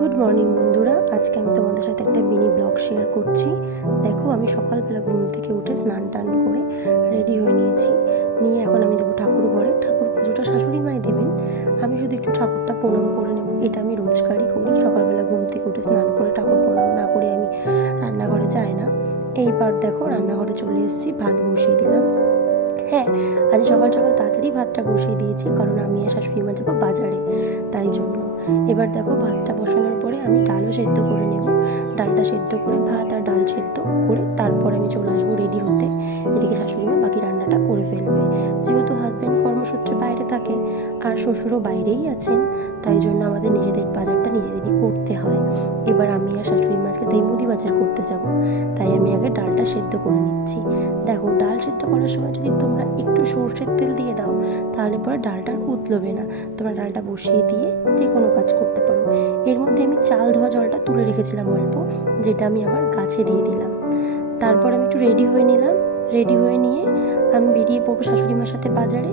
Good morning বন্ধুরা, আজকে আমি তোমাদের সাথে একটা মিনি ব্লগ শেয়ার করছি। দেখো, আমি সকালবেলা ঘুম থেকে উঠে স্নান টান করে রেডি হয়ে নিয়েছি। নিয়ে এখন আমি যাবো ঠাকুর ঘরে। ঠাকুর পুজোটা শাশুড়ি মাই দেবেন, আমি শুধু একটু ঠাকুরটা প্রণাম করে নেব। এটা আমি রোজকারই করি, সকালবেলা ঘুম থেকে উঠে স্নান করে ঠাকুর প্রণাম না করে আমি রান্নাঘরে যাই না। এইবার দেখো রান্নাঘরে চলে এসেছি, ভাত বসিয়ে দিলাম। হ্যাঁ, আজ সকাল সকাল তাড়াতাড়ি ভাতটা বসিয়ে দিয়েছি, কারণ আমি আর শাশুড়ি মা যাবো বাজারে, তাই জন্য। এবার দেখো ভাতটা বসানোর পরে আমি ডালও সেদ্ধ করে নেব। ডালটা সেদ্ধ করে, ভাত আর ডাল সেদ্ধ করে তারপরে আমি চলে আসবো রেডি হতে। এদিকে শাশুড়ি মা বাকি রান্নাটা করে ফেলবে। যেহেতু হাজব্যান্ড কর্মসূত্রে বাইরে থাকে আর শ্বশুরও বাইরেই আছেন, তাই জন্য আমাদের নিজেদের বাজারটা নিজেদেরই করতে হয়। এবার আমি আর শাশুড়ি মা আজকে তাই মুদি বাজার করতে যাব, তাই আমি আগে ডালটা সেদ্ধ করে নিচ্ছি। দেখো, ডাল সেদ্ধ করার সময় যদি তোমরা একটু সর্ষের তেল দিয়ে দাও, তাহলে পরে ডালটা উতলবে না। তোমরা ডালটা বসিয়ে দিয়ে যে কোনো কাজ করতে পারো। এর মধ্যে আমি চাল ধোয়া জলটা তুলে রেখেছিলাম অল্প, যেটা আমি আবার গাছে দিয়ে দিলাম। তারপর আমি একটু রেডি হয়ে নিলাম। রেডি হয়ে নিয়ে আমি বেরিয়ে পড়বো শাশুড়ি মার সাথে বাজারে।